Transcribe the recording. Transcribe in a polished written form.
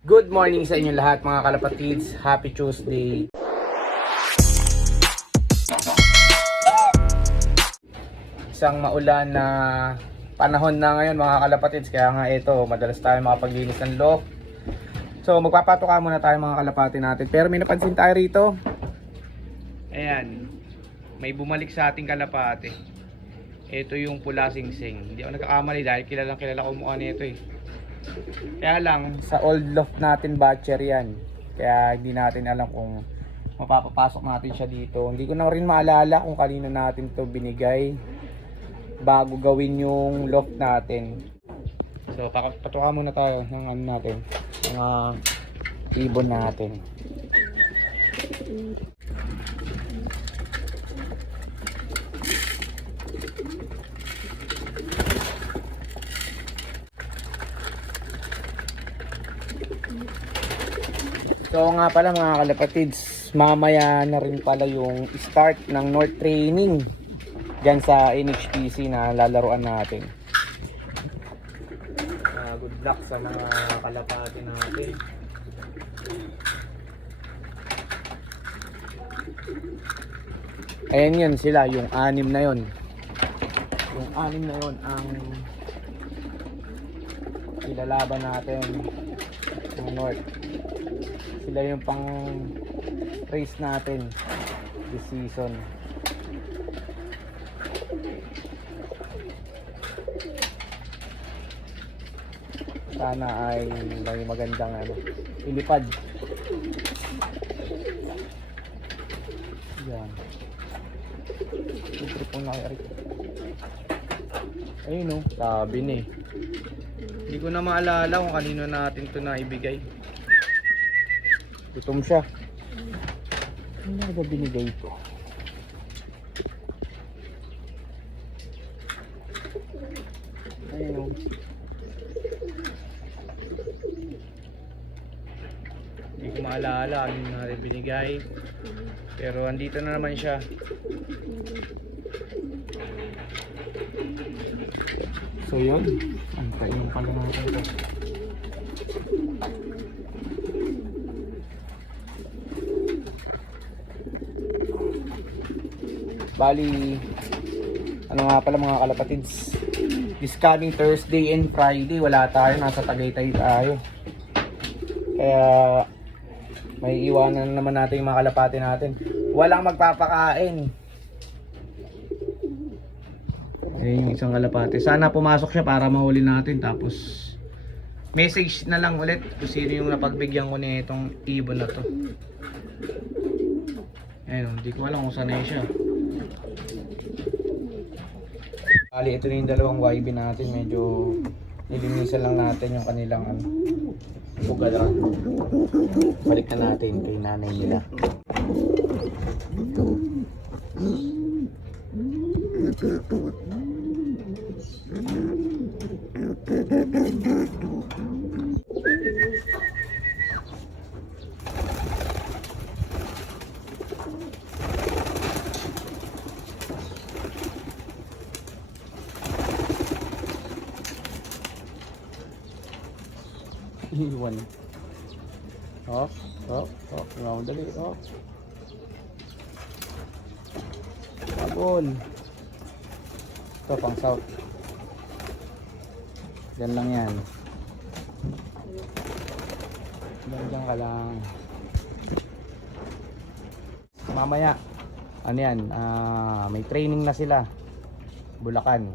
Good morning sa inyo lahat mga kalapatids. Happy Tuesday. Isang maulan na panahon na ngayon mga kalapatids. Kaya nga ito, madalas tayo makapaglinis ng loft. So magpapatuka muna tayo mga kalapati natin. Pero may napansin tayo rito. Ayan. May bumalik sa ating kalapati. Ito yung pula singsing. Hindi ako nagkakamali dahil kilala ko mukha nito eh. Kaya lang, sa old loft natin batcher yan. Kaya hindi natin alam kung mapapapasok natin siya dito. Hindi ko na rin maalala kung kanino natin to binigay bago gawin yung loft natin. So patuka muna tayo ng ano natin, mga ibon natin. So nga pala mga kalapatids, mamaya na rin pala yung start ng North Training dyan sa NHTC na lalaruan natin. Good luck sa mga kalapati natin. Ayan yun sila, yung 6 na yun. Yung 6 na yun ang ilalaban natin ng North. Sila yung pang race natin this season. Sana ay may magandang ilipad. Yan. Siyempre pong nakiarik. Ayun o, sabi na eh. Hindi ko na maalala kung kanino natin ito naibigay. Gutom siya. Ano ba binigay ko? Ayun o. Hindi ko maalala ano na binigay. Pero andito na naman siya. So yun. Antayin yung pala natin ito. Bali, ano nga pala mga kalapatids, this coming Thursday and Friday wala tayo, nasa Tagaytay tayo. Kaya may iwanan naman natin yung mga kalapati natin. Walang magpapakain. Ayun yung isang kalapati. Sana pumasok siya para mahuli natin. Tapos message na lang ulit kung sino yung napagbigyan ko na itong ibon na to. Ayun, hindi ko alam kung sanay siya. Bali, ito na yung dalawang YB natin. Medyo nilinisan lang natin yung kanilang bugalan. Balik na natin kay nanay nila. Iwan. Oh. Ngayon dali. Oh. Sabon. Ito pang south. Diyan lang yan. Diyan ka lang. Mamaya. Ano yan? May training na sila. Bulacan.